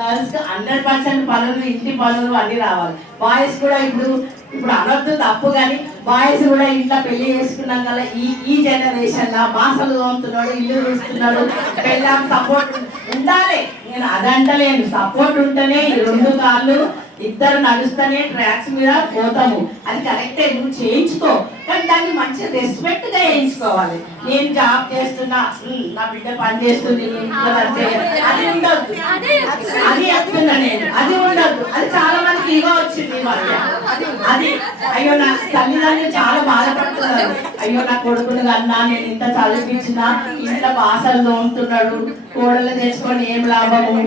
Girls 100% పనులు, ఇంటి పనులు అన్ని రావాలి. బాయ్స్ కూడా ఇప్పుడు అనొద్దు తప్పు, కానీ బాయ్స్ కూడా ఇంట్లో పెళ్లి చేసుకున్నాం కదా. ఈ జనరేషన్ లో బాసలు తోముతున్నాడు, ఇల్లు చూస్తున్నాడు, పెళ్ళాం సపోర్ట్ ఉండాలి. నేను అదంటలేను, సపోర్ట్ ఉంటేనే ఈ రెండు కాళ్ళు ఇద్దరు నడుస్తూనే ట్రాక్స్ మీద పోతాము. అది కరెక్టే, నువ్వు చేయించుకో, కానీ దాన్ని మంచిగా రెస్పెక్ట్ గా చేయించుకోవాలి. నేను జాబ్ చేస్తున్నా, నా బిడ్డ పని చేస్తుంది, అది ఉండొద్దు. అది చెప్తున్నా నేను, అది ఉండొద్దు. అది చాలా మందికి ఇగో వచ్చింది మధ్య. అది అయ్యో నా తల్లిదండ్రులు చాలా బాధపడుతున్నారు. అయ్యో నా కొడుకును కన్నా, నేను ఇంత చదివించిన, ఇంట్లో బాసలు తోముతున్నాడు, కోడలు తెచ్చుకొని ఏం లాభము.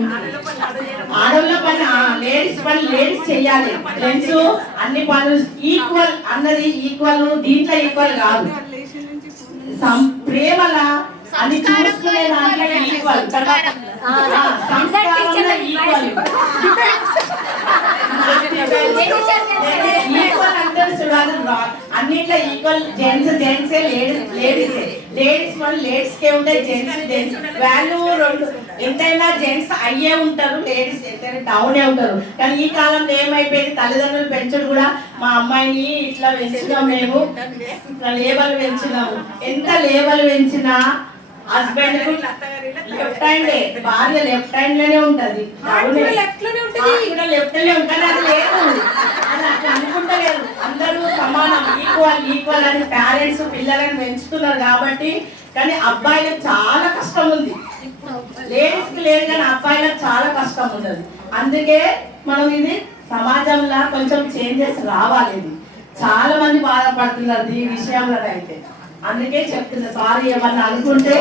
ఆడవాళ్ళ పని లేడీస్ పని లేడీస్ చెయ్యాలి. జెంట్స్ అన్ని పనులు ఈక్వల్ అన్నది ఈక్వల్, దీంట్లో ఈక్వల్ కాదు. ప్రేమలా అది చూసుకునే దాంట్లో ఈక్వల్, సంస్కారంలో ఈక్వల్. ఈక్వల్ అంటే చూడాలి, అన్నిట్లో ఈక్వల్. జెంట్సే లేడీస్ వాళ్ళు లేడీస్ కే ఉంటాయి, జెంట్స్ వాల్యూ రెండు. ఎంతైనా జెంట్స్ అయ్యే ఉంటారు, లేడీస్ ఎంతైనా డౌనే ఉంటారు. కానీ ఈ కాలంలో ఏమైపోయింది, తల్లిదండ్రులు పెంచడం కూడా, మా అమ్మాయిని ఇట్లా పెంచినాం, మేము ఇట్లా లేబల్ పెంచినాము. ఎంత లేబల్ పెంచినా హస్బెండ్ లెఫ్ట్ హ్యాండ్, భార్య లెఫ్ట్ హ్యాండ్ లోనే ఉంటది, లెఫ్ట్ లోనే ఉంటుంది. అది లేదు, అది అట్లా అనుకుంటలేదు. అందరూ సమానం, ఈక్వల్ అని పేరెంట్స్ పిల్లలను పెంచుతున్నారు కాబట్టి. కానీ అబ్బాయిలకు చాలా కష్టం ఉంది, లేడీస్ కి లేదు కానీ అబ్బాయిలకు చాలా కష్టం ఉన్నది. అందుకే మనం ఇది సమాజంలో కొంచెం చేంజెస్ రావాలి. ఇది చాలా మంది బాధపడుతున్నారు ఈ విషయంలో అయితే. అందుకే చెప్తున్నా, సారీ ఏమన్నా అనుకుంటే.